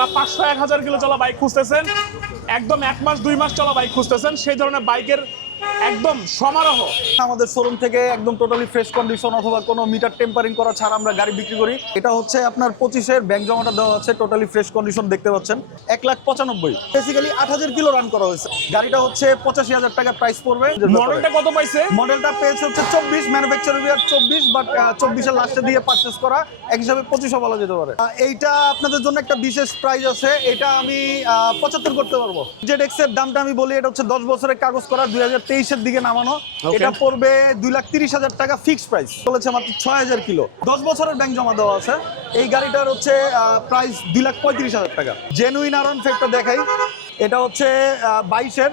যারা 500-1000 কিলো চলা বাইক খুঁজতেছেন, একদম 1 মাস 2 মাস চলা বাইক খুঁজতেছেন, সেই ধরনের বাইকের একদম সমারোহ আমাদের শোরুম থেকে একদম টোটালি ফ্রেশ কন্ডিশন অথবা কোনো মিটার টেম্পারিং করা ছাড়া আমরা গাড়ি বিক্রি করি। এটা হচ্ছে আপনার 25-এর ব্যাংক জমাটা দেওয়া আছে, টোটালি ফ্রেশ কন্ডিশন দেখতে পাচ্ছেন। 1,95,000 বেসিক্যালি 8000 কিলো রান করা হয়েছে। গাড়িটা হচ্ছে 85,000 টাকা প্রাইস পড়বে। মডেলটা কত পাইছে? মডেলটা পেয়েছে হচ্ছে 24, ম্যানুফ্যাকচারিং ইয়ার 24, বাট 24-এর লাস্টে দিয়ে পারচেস করা, এক হিসাবে 25ও বলা যেতে পারে। এইটা আপনাদের জন্য একটা বিশেষ প্রাইস আছে, এটা আমি 75 করতে পারবো। ZX এর দামটা আমি বলি, এটা হচ্ছে 10 বছরের কাগজ করা, 2023-এর দিকে নামানো। এটা পড়বে 2,30,000 টাকা ফিক্সড প্রাইস, চলেছে মাত্র 6000 কিলো, 10 বছরের ব্যাংক জমা দেওয়া আছে। এই গাড়িটার হচ্ছে প্রাইস 2,35,000 টাকা। জেনুইন R15টা দেখাই, এটা হচ্ছে 22-এর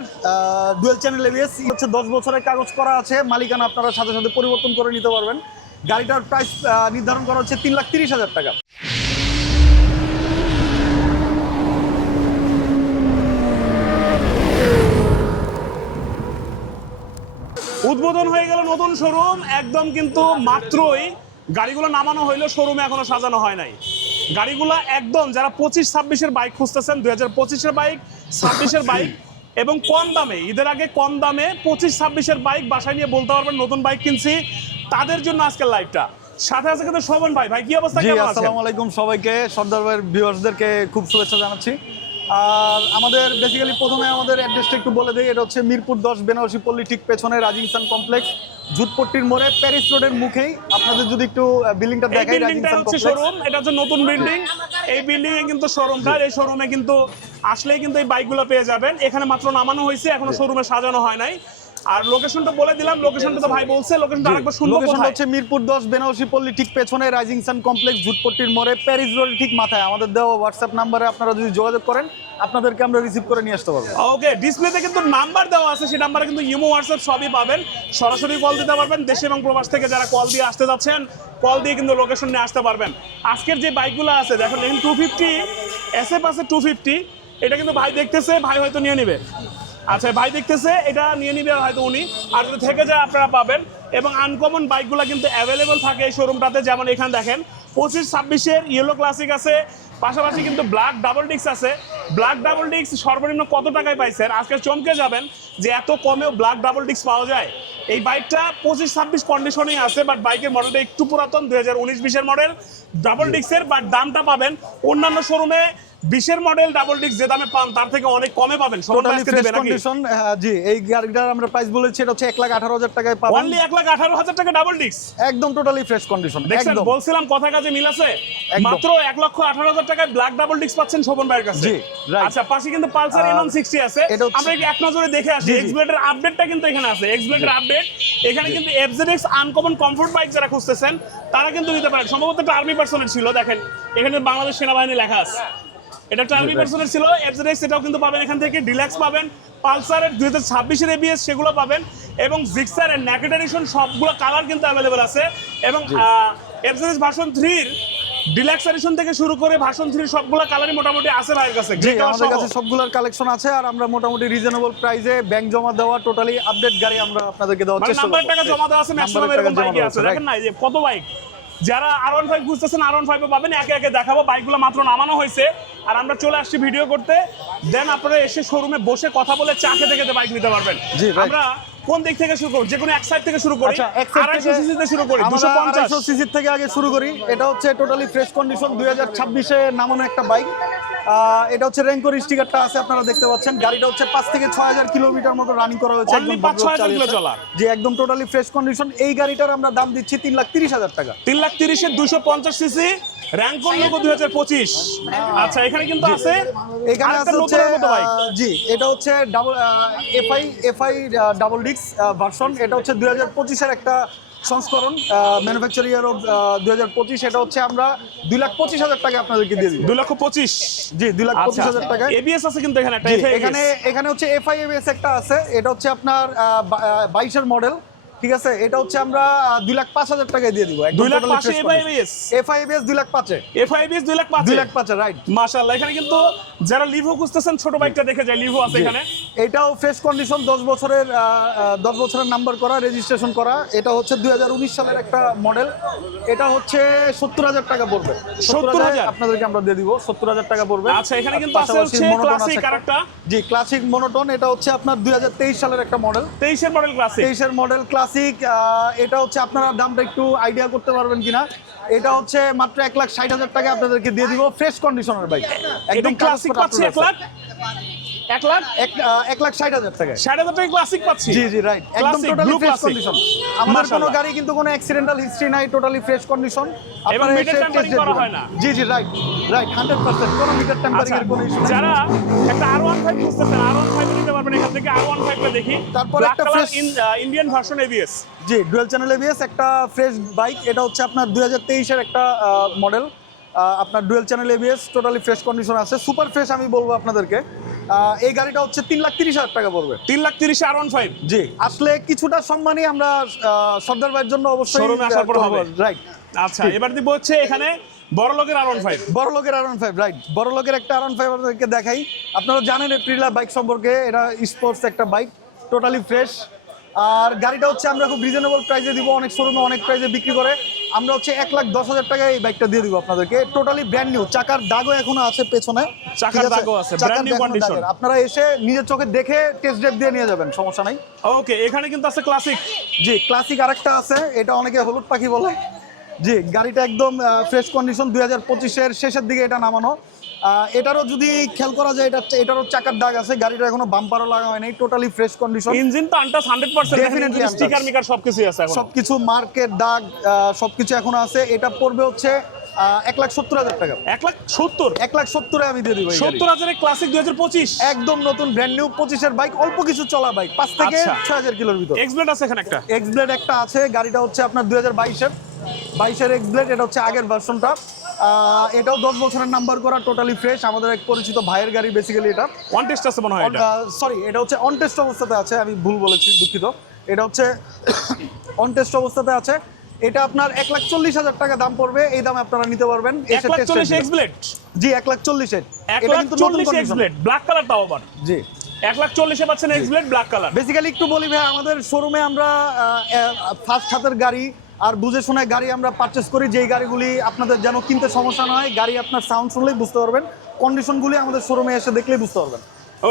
ডুয়েল চ্যানেল ABS, হচ্ছে 10 বছরের কাগজ করা আছে, মালিকানা আপনারা সাথে সাথে পরিবর্তন করে নিতে পারবেন। গাড়িটার প্রাইস নির্ধারণ করা হচ্ছে 3,30,000 টাকা। উদ্বোধন হয়ে গেল নতুন শোরুম, একদম কিন্তু মাত্রই গাড়িগুলো নামানো হইলো, শোরুমে এখনো সাজানো হয় নাই। গাড়িগুলো একদম যারা 25-26-এর বাইক খুঁজতেছেন, 2025-এর বাইক, 26-এর বাইক এবং কম দামে, ঈদের আগে কম দামে 25-26-এর বাইক বাসায় নিয়ে বলতে পারবেন নতুন বাইক কিনছি, তাদের জন্য আজকের লাইভটা। সাথে আছে কিন্তু শোভন ভাই। ভাই কি অবস্থা, কেমন আছেন? আসসালামু আলাইকুম সবাইকে, সর্দার ভাইয়ের ভিউয়ার্সদেরকে খুব শুভেচ্ছা জানাচ্ছি। আর আমাদের বেসিক্যালি প্রথমে আমাদের অ্যাড্রেসটা একটু বলে দিই। এটা হচ্ছে মিরপুর 10 বেনারসি পল্লী, ঠিক পেছনে রাজিংসান কমপ্লেক্স, জুটপট্টির মোড়ে, প্যারিস রোডের মুখেই। আপনাদের যদি একটু বিল্ডিংটা দেখাই, রাজিংসান কমপ্লেক্স শোরুম, এটা হচ্ছে নতুন বিল্ডিং, এই বিল্ডিং এ কিন্তু শোরুমটা, এই শোরুমে কিন্তু আসলেই কিন্তু এই বাইকগুলো পেয়ে যাবেন। এখানে মাত্র নামানো হয়েছে, এখনো শোরুমে সাজানো হয় নাই। আর লোকেশনটা বলে দিলাম, লোকেশনটা তো ভাই বলছে, লোকেশনটা আরেকবার শুনবো। লোকেশনটা হচ্ছে মিরপুর 10 বেনারসি পল্লী, ঠিক পেছনে রাজিংসান কমপ্লেক্স, জুটপট্টির মোড়ে, প্যারিস রোডের ঠিক মাথায়। আমাদের দেওয়া হোয়াটসঅ্যাপ নাম্বারে আপনারা যদি যোগাযোগ করেন, আপনাদেরকে আমরা রিসিভ করে নিয়ে আসতে পারবো। ওকে, ডিসপ্লেতে কিন্তু নাম্বার দেওয়া আছে, সেই নাম্বারে কিন্তু ইমো, হোয়াটসঅ্যাপ সবই পাবেন। সরাসরি কল দিতে পারবেন, দেশে এবং প্রবাস থেকে যারা কল দিয়ে আসতে যাচ্ছেন, কল দিয়ে কিন্তু লোকেশন নিয়ে আসতে পারবেন। আজকের যে বাইকগুলো আছে দেখেন, 250 SF আছে, 250, এটা কিন্তু ভাই দেখতেছে, ভাই হয়তো নিয়ে নেবে। আচ্ছা, ভাই দেখতেছে, এটা নিয়ে নিবে হয়তো উনি, আর যদি থেকে যায় আপনারা পাবেন। এবং আনকমন বাইকগুলো কিন্তু অ্যাভেলেবল থাকে এই শোরুমটাতে। যেমন এখানে দেখেন 25-26-এর ইয়েলো ক্লাসিক আছে, পাশাপাশি কিন্তু ব্ল্যাক ডাবল ডিস্ক আছে। ব্ল্যাক ডাবল ডিস্ক সর্বনিম্ন কত টাকায় পাইছেন, আজকে চমকে যাবেন যে এত কমেও ব্ল্যাক ডাবল ডিস্ক পাওয়া যায়। এই বাইকটা 25-26 কন্ডিশনেই আছে, বাট বাইকের মডেলটা একটু পুরাতন, 2019-20-এর মডেল ডাবল ডিস্কের, বাট দামটা পাবেন অন্যান্য শোরুমে 20-এর মডেল ডাবল ডিস্ক যে দামে পান তার থেকে অনেক কমে পাবেন। Totally fresh condition. জি, এই গাড়িটার আমরা প্রাইস বলেছি, এটা হচ্ছে 1,18,000 টাকায় পাবেন। অনলি 1,18,000 টাকা ডাবল ডিস্ক, একদম টোটালি ফ্রেশ কন্ডিশন। একদম বলছিলাম কথা কাজে মিল আছে। মাত্র 1,18,000 টাকায় ব্ল্যাক ডাবল ডিস্ক পাচ্ছেন শোভন ভাইয়ের কাছে। জি, রাইট। আচ্ছা, পাশে কিন্তু পালসার N160 আছে, আমরা এক নজরে দেখে আসি। এক্সব্লেডের আপডেটটা কিন্তু এখানে আছে, এক্সব্লেডের আপডেট। এখানে কিন্তু FZX আনকমন কমফোর্ট বাইক যারা খুঁজতেছেন তারা কিন্তু নিতে পারেন। সম্ভবত একটা আর্মি পার্সনের ছিল, দেখেন এখানে বাংলাদেশ সেনাবাহিনী লেখা আছে, এটা একটা আর্মি পার্সনের ছিল। FZX এটাও কিন্তু পাবেন এখান থেকে, ডিলাক্স পাবেন, পালসারের 2026-এর ABS সেগুলো পাবেন, এবং জিক্সারের নেকেড এডিশন সবগুলো কালার কিন্তু অ্যাভেলেবেল আছে। এবং FZX ভার্সন 3-র ডিলাক্স এডিশন থেকে শুরু করে ভার্সন 3 সবগুলো কালারই মোটামুটি আছে ভাইয়ের কাছে। আমাদের কাছে সবগুলোর কালেকশন আছে, আর আমরা মোটামুটি রিজনেবল প্রাইসে ব্যাংক জমা দেওয়া টোটালি আপডেট গাড়ি আমরা আপনাদেরকে দেওয়ার চেষ্টা করব। নাম্বার টাকা জমা দেওয়া আছে, ম্যাক্সিমাম এরকম বাইকই আছে। দেখেন না, এই যে কত বাইক, যারা R15 খুঁজতেছেন R15 পাবেন। একে একে দেখাবো, বাইকগুলো মাত্র নামানো হয়েছে আর আমরা চলে আসছি ভিডিও করতে। দেন আপনারা এসে শোরুমে বসে কথা বলে চা খেতে খেতে বাইক নিতে পারবেন। আমরা কোন দিক থেকে শুরু করি? যে কোনো এক সাইড থেকে শুরু করি। 250 সিসি থেকে শুরু করি, 250 সিসি থেকে আগে শুরু করি। এটা হচ্ছে টোটালি ফ্রেশ কন্ডিশন, 2026-এ নামানো একটা বাইক। এটা হচ্ছে র্যাঙ্কোর স্টিকারটা আছে, আপনারা দেখতে পাচ্ছেন। গাড়িটা হচ্ছে 5 থেকে 6,000 কিলোমিটার মতো রানিং করা হয়েছে, একদম 5-6,000 কিলো চলা। জি, একদম টোটালি ফ্রেশ কন্ডিশন। এই গাড়িটার আমরা দাম দিচ্ছি 3,30,000 টাকা। 3,30,000-এর 250 সিসি র্যাঙ্কোর লোগো 2025। আচ্ছা, এখানে কিন্তু আছে, এখানে আছে হচ্ছে জি, এটা হচ্ছে double FI double disc version. এটা হচ্ছে 2025-এর একটা সংস্করণ, ম্যানুফ্যাকচারিং ইয়ার অফ 2025। এটা হচ্ছে আমরা 2,25,000 টাকা আপনাদেরকে দিয়ে দিই। 2,25,000? জি, 2,25,000 টাকা। এবিএস আছে কিন্তু এখানে একটা, এখানে হচ্ছে এফআই এবিএস একটা আছে। এটা হচ্ছে আপনার 22-এর মডেল, ঠিক আছে, এটা হচ্ছে আমরা 2,05,000 টাকায় দিয়ে দিব। 2,05,000 FIBS FIBS 2,05,000 FIBS 2,05,000 2,05,000 রাইট। মাশাআল্লাহ। এখানে কিন্তু যারা লিভো খুঁজতেছেন ছোট বাইকটা দেখে যায়, লিভো আছে এখানে। এটাও ফ্রেশ কন্ডিশন, 10 বছরের নাম্বার করা, রেজিস্ট্রেশন করা। এটা হচ্ছে 2019 সালের একটা মডেল। এটা হচ্ছে 70,000 টাকা পড়বে। 70,000 আপনাদেরকে আমরা দিয়ে দিব, 70,000 টাকা পড়বে। আচ্ছা, এখানে কিন্তু আছে হচ্ছে ক্লাসিক আরেকটা। জি, ক্লাসিক মনোটোন। এটা হচ্ছে আপনার 2023 সালের একটা মডেল। 23 এর মডেল ক্লাসিক। 23 এর মডেল ক্লাসিক। এটা হচ্ছে আপনারা দামটা একটু আইডিয়া করতে পারবেন কিনা। এটা হচ্ছে মাত্র 1,60,000 টাকা আপনাদেরকে দিয়ে দিব, ফ্রেশ কন্ডিশনের বাইক। একদম ক্লাসিক পাচ্ছি 1 লাখ 1,60,000 টাকা। 60,000 টাকা ক্লাসিক পাচ্ছি। জি জি রাইট, একদম totally blue fresh classic. Condition. আমাদের কোনো গাড়ি কিন্তু কোনো অ্যাক্সিডেন্টাল হিস্ট্রি নাই, টোটালি ফ্রেশ কন্ডিশন। এবং মিটার টেম্পারিং করা হয় না। জি জি রাইট রাইট 100% কোনো মিটার টেম্পারিং এর কোনো ইস্যু নাই। যারা একটা R15 খুঁজতেছেন, R15 নিতে পারবেন এখান থেকে। R15 টা দেখি। তারপর একটা fresh fresh Indian version ABS। জি, ডুয়াল চ্যানেল এবিএস একটা ফ্রেশ বাইক। এটা হচ্ছে আপনার 2023 এর একটা মডেল। আপনার dual channel ABS totally fresh condition আছে, সুপার ফ্রেশ আমি বলবো আপনাদেরকে। এই গাড়িটা হচ্ছে 3,30,000 টাকা পড়বে। 3,30,000 R15। জি, আসলে কিছুটা সম্মানই আমরা সর্দার ভাইয়ের জন্য অবশ্যই শোরুমে আসার পর হবে। রাইট। আচ্ছা, এবার দিব হচ্ছে এখানে বড় লোকের R15। বড় লোকের R15 রাইট। বড় লোকের একটা R15 আপনাদেরকে দেখাই। আপনারা জানেন এপ্রিলা বাইক সম্পর্কে, এটা স্পোর্টস একটা বাইক, টোটালি ফ্রেশ। আর গাড়িটা হচ্ছে আমরা খুব রিজনেবল প্রাইসে দিব, অনেক শোরুমে অনেক প্রাইসে বিক্রি করে। আমরা হচ্ছে 1,10,000 টাকায় এই বাইকটা দিয়ে দিব আপনাদেরকে, টোটালি ব্র্যান্ড নিউ। চাকার দাগও এখনো আছে পেছনে, চাকার দাগও আছে, ব্র্যান্ড নিউ কন্ডিশন। আপনারা এসে নিজের চোখে দেখে টেস্ট ড্রাইভ দিয়ে নিয়ে যাবেন, সমস্যা নাই। ওকে, এখানে কিন্তু আছে ক্লাসিক। জি, ক্লাসিক আরেকটা আছে, এটা অনেকে হলুদ পাখি বলে। জি, গাড়িটা একদম ফ্রেশ কন্ডিশন, 2025-এর শেষের দিকে এটা নামানো। এটারও যদি খেয়াল করা যায়, এটারও চাকার দাগ আছে, গাড়িটা এখনো বাম্পারও লাগা হয় নাই, টোটালি ফ্রেশ কন্ডিশন। ইঞ্জিন তো আনটাস 100%, Definitely untouched। স্টিকার মিকার সবকিছু আছে এখন। সবকিছু মার্কের দাগ সবকিছু এখনো আছে। এটা পড়বে হচ্ছে 1,70,000 টাকা। 1,70,000 1,70,000 আমি দিয়ে দিব। 70,000 এর ক্লাসিক 2025 একদম নতুন ব্র্যান্ড নিউ 25-এর বাইক, অল্প কিছু চলা বাইক, 5 থেকে আচ্ছা। 6,000 কিলোর ভিতর। এক্সব্লেড আছে এখানে একটা। এক্সব্লেড একটা আছে, গাড়িটা হচ্ছে আপনার 2022-এর এক্সব্লেড। এটা হচ্ছে আগের ভার্সনটা। এটাও 10 বছরের নাম্বার করা, টোটালি ফ্রেশ। আমাদের এক পরিচিত ভাইয়ের গাড়ি বেসিক্যালি এটা। ওয়ান টেস্ট আছে মনে হয় এটা। সরি, এটা হচ্ছে অন টেস্ট অবস্থাতে আছে, আমি ভুল বলেছি, দুঃখিত। এটা হচ্ছে অন টেস্ট অবস্থাতে আছে। এটা আপনার 1,40,000 টাকা দাম পড়বে। এই দামে আপনারা নিতে পারবেন। 1,40,000 এক্সব্লেড। জি, 1,40,000। এটা কিন্তু নতুন 1,40,000 কন্ডিশন। এক্সব্লেড, ব্ল্যাক কালারটাও আবার। জি, 1,40,000 এ পাচ্ছেন এক্সব্লেড ব্ল্যাক কালার। বেসিক্যালি একটু বলি ভাই, আমাদের শোরুমে আমরা ফার্স্ট হাতের গাড়ি আর বুঝে শুনে গাড়ি আমরা পারচেস করি, যেই গাড়িগুলি আপনাদের যেন কিনতে সমস্যা না হয়। গাড়ি আপনার সাউন্ড শুনলেই বুঝতে পারবেন, কন্ডিশনগুলি আমাদের শোরুমে এসে দেখলেই বুঝতে পারবেন।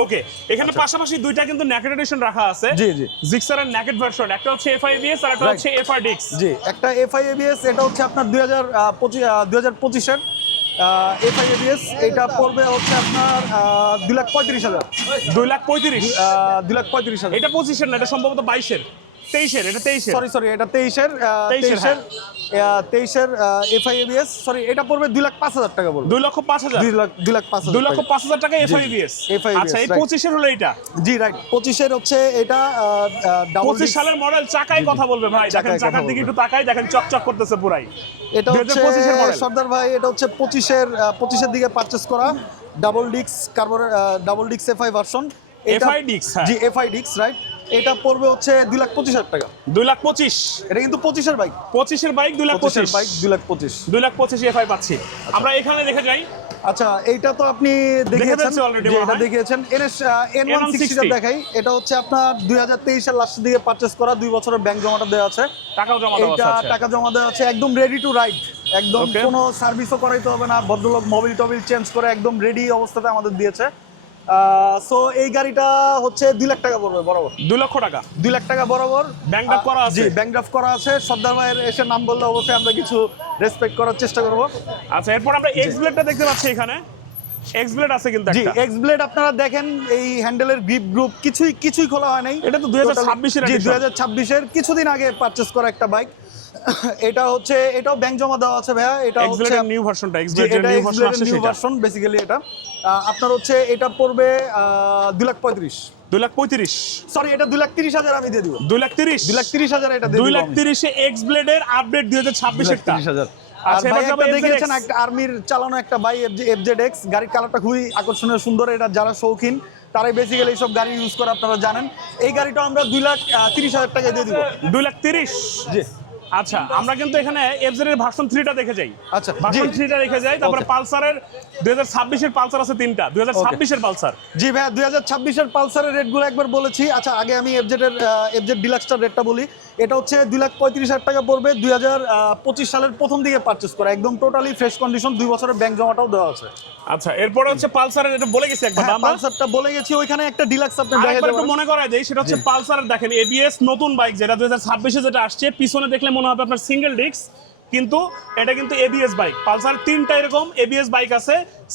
ওকে, এখানে পাশাপাশি দুইটা কিন্তু নেকেড এডিশন রাখা আছে। জি জি, জিক্সারের নেকেড ভার্সন, একটা হচ্ছে FIBS আর একটা হচ্ছে FRDX। জি, একটা FIBS, এটা হচ্ছে আপনার 2025-এর FIBS। এটা পড়বে হচ্ছে আপনার 2,35,000। 2,35,000। 2,35,000। এটা 25-এর না, এটা সম্ভবত 22-এর 23-এর, এটা 23-এর। সরি, এটা 23-এর। 23-এর FIBS। সরি, এটা পড়বে 2,05,000 টাকা পড়বে। 2,05,000। 2,05,000 2,05,000 টাকা FIBS। FIBS, আচ্ছা, এই right। 25-এর হলো এটা। জি রাইট, 25-এর হচ্ছে এটা 25 সালের মডেল। চাকায় কথা বলবে ভাই, দেখেন চাকায় চাকার কথা দিকে বলবে। একটু তাকাই, দেখেন চকচক করতেছে পুরাই। এটা হচ্ছে 2025-এর মডেল। সর্দার ভাই, এটা হচ্ছে 25-এর দিকে পারচেজ করা ডাবল ডিক্স FI ভার্সন। FIDX, হ্যাঁ। জি, FIDX রাইট। এটা পড়বে হচ্ছে 2,25,000 টাকা। 2,25,000। এটা কিন্তু 25-এর বাইক। 25-এর বাইক 25-এর 2,25,000। বাইক 2,25,000। 2,25,000 FI পাচ্ছি আমরা। এখানে দেখে যাই। আচ্ছা, এইটা তো আপনি দেখিয়েছেন, ফেলছি already যে মনে এটা হয়। দেখিয়েছেন। N160 দেখাই। এটা হচ্ছে আপনার 2023-এর লাস্টের দিকে পারচেজ করা, 2 বছরের ব্যাংক জমাটা দেওয়া আছে। টাকাও জমা দেওয়া এটা আছে। টাকা জমা দেওয়া আছে, একদম রেডি টু রাইড। একদম Okay. কোনো সার্ভিসও করাইতে হবে না, ভদ্রলোক মোবিল টোবিল চেঞ্জ করে একদম রেডি অবস্থাতে আমাদের দিয়েছে। সো এই গাড়িটা হচ্ছে 2 লাখ টাকা পড়বে বরাবর। 2 লক্ষ টাকা। 2 লাখ টাকা বরাবর। ব্যাংক ড্রাফট করা আছে। জি, ব্যাংক ড্রাফট করা আছে। সর্দার ভাইয়ের এসে নাম বললে অবশ্যই আমরা কিছু রেসপেক্ট করার চেষ্টা করব। আচ্ছা, এরপর আমরা এক্সব্লেডটা দেখতে পাচ্ছি এখানে। এক্সব্লেড আছে কিন্তু জি, একটা। এক্সব্লেড আপনারা দেখেন, এই হ্যান্ডেলের গ্রিপ কিছুই খোলা হয় নাই। এটা তো 2026-এর জি, edition। 2026-এর কিছুদিন আগে পারচেজ করা একটা বাইক। এটা হচ্ছে, এটাও ব্যাংক জমা দেওয়া আছে ভাইয়া। এটা হচ্ছে এক্সব্লেডের নিউ ভার্সনটা, জি, এক্সব্লেডের এটা নিউ ভার্সন এক্সব্লেডের আসছে নিউ সেটা। Version basically. এটা আপনার হচ্ছে, এটা পড়বে 2,35,000। 2,35,000। সরি, এটা 2,30,000 আমি দিয়ে দিব। 2,30,000। 2,30,000 এটা দিয়ে দিব আমি। 2,30,000 এ এক্সব্লেডের আপডেট 2026-এরটা। 2,30,000। আর আচ্ছা, ভাই এবার যাবো একটা FZX দেখেছেন একটা আর্মির চালানো একটা ভাই FZX গাড়ির কালারটা খুবই আকর্ষণীয় সুন্দর, এটা যারা শৌখিন তারাই বেসিক্যালি এইসব গাড়ি ইউজ করে, আপনারা জানেন। এই গাড়িটা আমরা 2,30,000 টাকায় দিয়ে দিব। 2,30,000। জি আচ্ছা, আমরা কিন্তু এখানে এফজেড এর ভার্সন 3টা দেখে যাই। আচ্ছা, ভার্সন জি। 3টা দেখে যাই, তারপরে Okay. পালসারের 2026 এর পালসার আছে 3টা, 2026 এর পালসার। জি ভাই, 2026-এর পালসারের রেটগুলো একবার বলেছি। আচ্ছা, আগে আমি এফজেড ডিলাক্সটার রেটটা বলি। এটা হচ্ছে 2,35,000 টাকা পড়বে, 2025 সালের প্রথম দিকে পারচেস করা, একদম টোটালি ফ্রেশ কন্ডিশন, 2 বছরের ব্যাংক জমাটাও দেওয়া আছে। আচ্ছা, এরপরে হচ্ছে পালসারের, এটা বলে গেছি একবার হ্যাঁ, আমরা। পালসারটা বলে গেছি, ওইখানে একটা ডিলাক্স আপনি আরেকবার দেখাতে একটু পারেন। মনে করায় দেই, সেটা হচ্ছে পালসারের দেখেন এবিএস নতুন বাইক, যেটা 2026 এ যেটা আসছে, পিছনে দেখলে মনে হবে আপনার সিঙ্গেল ডিস্ক, কিন্তু এটা কিন্তু এবিএস বাইক। পালসার 3টা এরকম এবিএস বাইক আছে,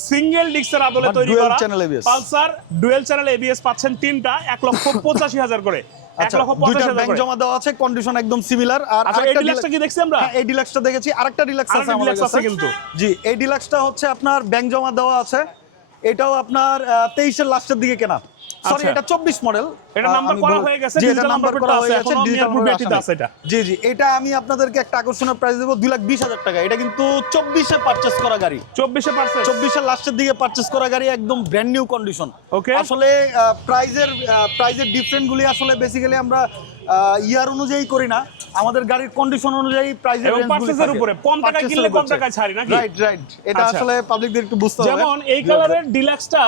সিঙ্গেল ডিস্কের আদলে But তৈরি dual করা। channel ABS Pulsar dual channel ABS পাচ্ছেন 3টা, 1,85,000 করে। আচ্ছা, 1,85,000 দুইটার ব্যাংক করে। জমা দেওয়া আছে, কন্ডিশন একদম সিমিলার। আর আচ্ছা, এই আরেকটা ডিলাক্সটা কি দেখছি আমরা? হ্যাঁ, এই ডিলাক্সটা দেখেছি, আরেকটা ডিলাক্স আছে আরেকটা আমাদের ডিলাক্স আছে কাছে কিন্তু। জি, এই ডিলাক্সটা হচ্ছে আপনার ব্যাংক জমা দেওয়া আছে, এটাও আপনার 23-এর লাস্টের দিকে কেনা। সরি, আচ্ছা। এটা 24 মডেল। এটা নাম্বার করা হয়ে গেছে, জি, এটা digital নাম্বার number করা plate হয়ে আছে, গেছে, এখনো ডিজিটাল near proof আছে এটা। জি জি, এটা আমি আপনাদেরকে একটা আকর্ষণীয় প্রাইস দেবো, 2,20,000 টাকা। এটা কিন্তু 24-এ পারচেস করা গাড়ি, 24-এ পারচেজ। 24-এর লাস্টের দিকে পারচেস করা গাড়ি, একদম ব্র্যান্ড নিউ কন্ডিশন। Okay. আসলে প্রাইজের ডিফারেন্ট গুলি আসলে বেসিক্যালি আমরা ইয়ার অনুযায়ী করি না, আমাদের গাড়ির কন্ডিশন অনুযায়ী প্রাইজের এবং রেঞ্জগুলি purchase এর উপরে, কম টাকায় কিনলে কম টাকায় ছাড়ি নাকি? রাইট রাইট, এটা আচ্ছা। আসলে পাবলিকদের একটু বুঝতে হবে। যেমন এই কালারের ডিলাক্সটা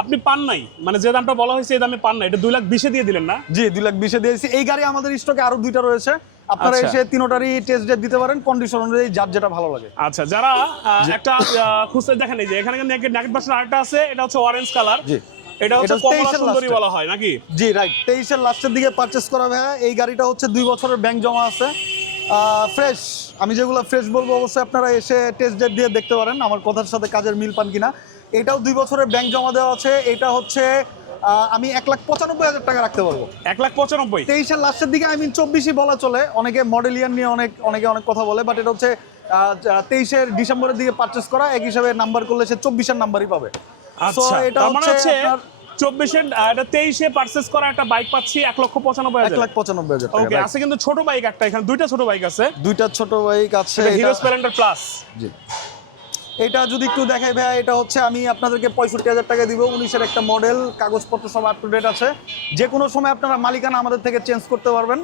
আপনি পান নাই, মানে যে দামটা বলা হয়েছে এই দামে পান নাই, এটা 2,20,000 দিয়ে দিলেন না? জি, 2,20,000 দিয়েছি। এই গাড়ি আমাদের স্টকে আরো 2টা রয়েছে, আপনারা আচ্ছা। এসে তিনোটারই টেস্ট ড্রাইভ দিতে পারেন, কন্ডিশন অনুযায়ী যার যেটা ভালো লাগে। আচ্ছা, যারা একটা খুঁজতে দেখেন, এই যে এখানে কিন্তু নেকেট ভার্সন আরেকটা আছে, এটা হচ্ছে অরেঞ্জ কালার। জি, এটা হচ্ছে এটা কমলা 23-এর সুন্দরী লাস্টে। বলা হয় নাকি? জি রাইট, 23-এর লাস্টের দিকে পারচেস করা ভাইয়া। এই গাড়িটা হচ্ছে 2 বছরের ব্যাংক জমা আছে, ফ্রেশ। আমি যেগুলো ফ্রেশ বলবো অবশ্যই আপনারা এসে টেস্ট ড্রাইভ দিয়ে দেখতে পারেন, আমার কথার সাথে কাজের মিল পান কিনা। এটাও 2 বছরের ব্যাংক জমা দেওয়া আছে। এটা হচ্ছে আমি 1,95,000 টাকা রাখতে পারবো। 1,95,000। 23-এর লাস্টের দিকে, আই মিন 24-ই বলা চলে, অনেকে মডেল ইয়ার নিয়ে অনেকে অনেক কথা বলে, বাট এটা হচ্ছে 23-এর ডিসেম্বরের দিকে পারচেস করা, এক হিসাবে নাম্বার করলে সে 24-এর নাম্বারই পাবে। আচ্ছা, এটা তার মানে হচ্ছে আপনার 24-এর এটা 23-এ পারচেজ করা একটা বাইক পাচ্ছি 1,95,000। 1,95,000 টাকা। ওকে, আছে কিন্তু ছোট বাইক একটা, এখানে 2টা ছোট বাইক আছে, 2টা ছোট বাইক আছে। হিরো এটা- স্প্লেন্ডার প্লাস। জি, এটা যদি একটু দেখাই ভাইয়া, এটা হচ্ছে আমি আপনাদেরকে 65,000 টাকা দিব, 19-এর একটা মডেল, কাগজপত্র সব আপ টু ডেট আছে, যে কোনো সময় আপনারা মালিকানা আমাদের থেকে চেঞ্জ করতে পারবেন।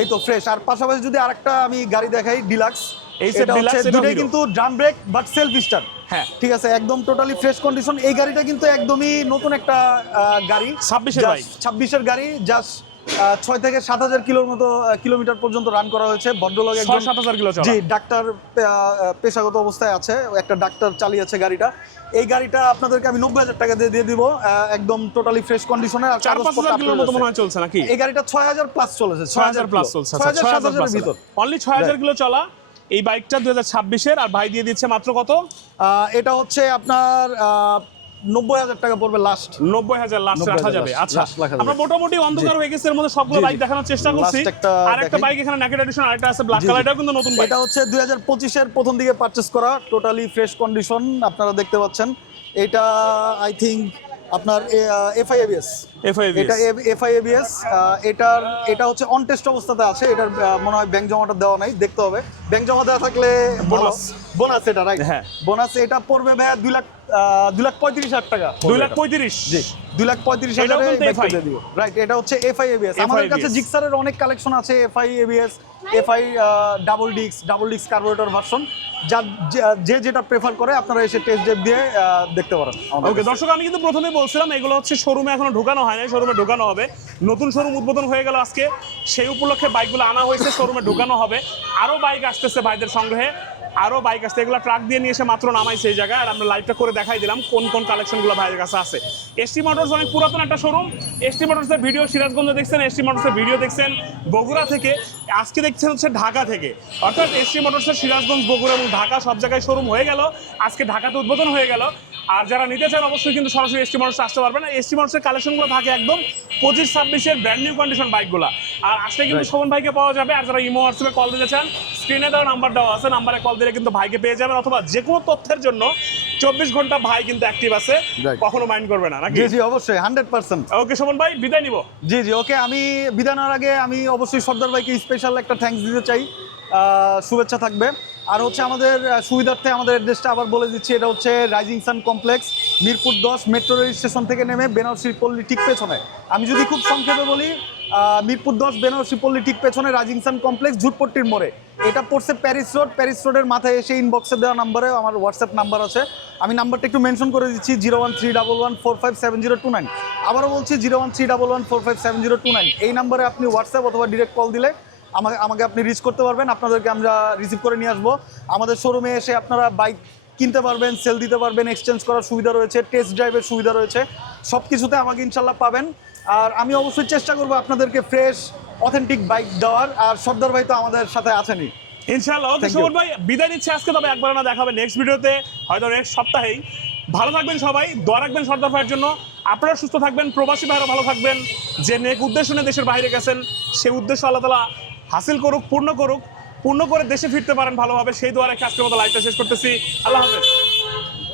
এই তো ফ্রেশ। আর পাশাপাশি যদি আরেকটা আমি গাড়ি দেখাই, ডিলাক্স, এই সে এটা হচ্ছে ডিলাক্স, এটা দুটোই হিরো। কিন্তু drum brake but self start. হ্যাঁ। ঠিক আছে, একদম টোটালি ফ্রেশ কন্ডিশন। এই গাড়িটা কিন্তু একদমই নতুন একটা গাড়ি, 26-এর বাইক। 26-এর গাড়ি, জাস্ট 6 থেকে 7,000 কিলোমিটার পর্যন্ত রান করা হয়েছে। ভদ্রলোক একজন, 6-7,000 কিলো চলা। জি, ডাক্তার পেশাগত অবস্থায় আছে, একটা ডাক্তার চালিয়েছে গাড়িটা। এই গাড়িটা আপনাদেরকে আমি 90,000 টাকা দিয়ে দিব, একদম টোটালি ফ্রেশ কন্ডিশনে। আর 4-5,000 কিলোর মতো মনে হয় চলছে নাকি? এই গাড়িটা 6,000 প্লাস চলেছে, 6,000 প্লাস চলছে। 6,000-7,000 এর ভিতর। অনলি 6,000 কিলো চলা এই বাইকটা 2026-এর, আর ভাই দিয়ে দিচ্ছে মাত্র কত? এটা হচ্ছে আপনার 90,000 টাকা পড়বে লাস্ট। 90,000 লাস্ট 90,000 রাখা যাবে। last, আচ্ছা, last রাখা যাবে। আমরা মোটামুটি অন্ধকার হয়ে গেছে, এর মধ্যে সবগুলো জি, বাইক জি। দেখানোর চেষ্টা করছি। Last একটা আর একটা দেখাই। বাইক এখানে নেকেট এডিশন আরেকটা আছে ব্ল্যাক জি, জি। কালার, এটাও কিন্তু নতুন বাইক। এটা হচ্ছে 2025-এর প্রথম দিকে পারচেস করা, টোটালি ফ্রেশ কন্ডিশন, আপনারা দেখতে পাচ্ছেন। এটা আই থিঙ্ক আপনার FIABS, এটা FIABS। এটা হচ্ছে অন টেস্ট অবস্থাতে আছে। এটার মনে হয় ব্যাংক জমাটা দেওয়া নাই, দেখতে হবে। ব্যাংক জমা দেওয়া থাকলে বোনাস। বোনাস, এটা রাইট, হ্যাঁ। বোনাস। এটা পড়বে ভাইয়া 2,35,000 টাকা। 2,35,000। জি, 2,35,000 এটাও কিন্তু FI। রাইট, এটা হচ্ছে FIABS। আমাদের কাছে FIABS জিক্সারের অনেক কালেকশন আছে, FIABS, FI double disc carburettor version, যে যেটা প্রেফার করে আপনারা এসে টেস্ট ড্রাইভ দিয়ে দেখতে পারেন। ওকে দর্শক, আমি কিন্তু প্রথমেই বলছিলাম এগুলো হচ্ছে শোরুমে এখনো ঢোকানো হয় না, শোরুমে ঢোকানো হবে। নতুন শোরুম উদ্বোধন হয়ে গেল আজকে, সেই উপলক্ষে বাইকগুলো আনা হয়েছে, শোরুমে ঢোকানো হবে। আরো বাইক আসতেছে ভাইদের সংগ্রহে, আরো বাইক আসছে, এগুলো ট্রাক দিয়ে নিয়ে এসে মাত্র নামাইছে এই জায়গায়। আর আমরা লাইভটা করে দেখাই দিলাম কোন কোন কালেকশনগুলো ভাইয়ের কাছে আছে। এসটি মোটরস অনেক পুরাতন একটা শোরুম। এসটি মোটরসের ভিডিও সিরাজগঞ্জে দেখছেন, এসটি মোটরসের ভিডিও দেখছেন বগুড়া থেকে, আজকে দেখছেন হচ্ছে ঢাকা থেকে। অর্থাৎ এসটি মোটরসের সিরাজগঞ্জ, বগুড়া এবং ঢাকা সব জায়গায় শোরুম হয়ে গেল, আজকে ঢাকাতে উদ্বোধন হয়ে গেল। আর যারা নিতে চান অবশ্যই কিন্তু সরাসরি এসটি মোটরস আসতে পারবেন। এসটি মোটরসের কালেকশনগুলো থাকে একদম 25-26-এর ব্র্যান্ড নিউ কন্ডিশন বাইকগুলো। আর আসলে কিন্তু শোভন ভাইকে পাওয়া যাবে। আর যারা ইমো হোয়াটসঅ্যাপে কল দিতে চান, স্ক্রিনে দেওয়া নাম্বার দেওয়া আছে, নাম্বারে কল দিলে কিন্তু ভাইকে পেয়ে যাবেন। অথবা যে কোনো তথ্যের জন্য 24 ঘন্টা ভাই কিন্তু অ্যাক্টিভ আছে, Right. কখনো মাইন্ড করবে না নাকি? জি জি, অবশ্যই 100%। ওকে শোভন ভাই, বিদায় নিব। জি জি, ওকে। আমি বিদায় নেওয়ার আগে আমি অবশ্যই সর্দার ভাইকে স্পেশাল একটা থ্যাঙ্কস দিতে চাই, শুভেচ্ছা থাকবে। আর হচ্ছে আমাদের সুবিধার্থে আমাদের অ্যাড্রেসটা আবার বলে দিচ্ছি, এটা হচ্ছে rising sun complex, Mirpur 10 metro rail station থেকে নেমে বেনারসি পল্লী ঠিক পেছনে। আমি যদি খুব সংক্ষেপে বলি, মিরপুর 10 বেনারসি পল্লী ঠিক পেছনে রাইজিং সান কমপ্লেক্স ঝুটপট্টির মোড়ে। এটা পড়ছে প্যারিস রোড। প্যারিস রোডের মাথায় এসে ইনবক্সে দেওয়া নাম্বারে আমার হোয়াটসঅ্যাপ নাম্বার আছে, আমি নাম্বারটা একটু মেনশন করে দিচ্ছি 01311457029। আবারও বলছি 01311457029। এই নাম্বারে আপনি হোয়াটসঅ্যাপ অথবা ডিরেক্ট কল দিলে আমাকে আপনি রিচ করতে পারবেন, আপনাদেরকে আমরা রিসিভ করে নিয়ে আসবো। আমাদের শোরুমে এসে আপনারা বাইক কিনতে পারবেন, সেল দিতে পারবেন, এক্সচেঞ্জ করার সুবিধা রয়েছে, টেস্ট ড্রাইভের সুবিধা রয়েছে, সব কিছুতে আমাকে ইনশাল্লাহ পাবেন। আর আমি অবশ্যই চেষ্টা করবো আপনাদেরকে ফ্রেশ অথেন্টিক বাইক দেওয়ার। আর সর্দার ভাই তো আমাদের সাথে আছেনই ইনশাআল্লাহ। ওকে সুমন ভাই, বিদায় নিচ্ছে আজকে, তবে একবার না দেখাবে নেক্সট ভিডিওতে, হয়তো নেক্সট সপ্তাহেই। ভালো থাকবেন সবাই, দোয়া রাখবেন সর্দার ভাইয়ের জন্য। আপনারা সুস্থ থাকবেন, প্রবাসী ভাইরা ভালো থাকবেন। যে নেক উদ্দেশ্য নিয়ে দেশের বাইরে গেছেন, সেই উদ্দেশ্য আল্লাহ তাআলা হাসিল করুক, পূর্ণ করে দেশে ফিরতে পারেন ভালোভাবে, সেই দোয়া রেখে আজকের মতো লাইভটা শেষ করতেছি। আল্লাহ হাফেজ।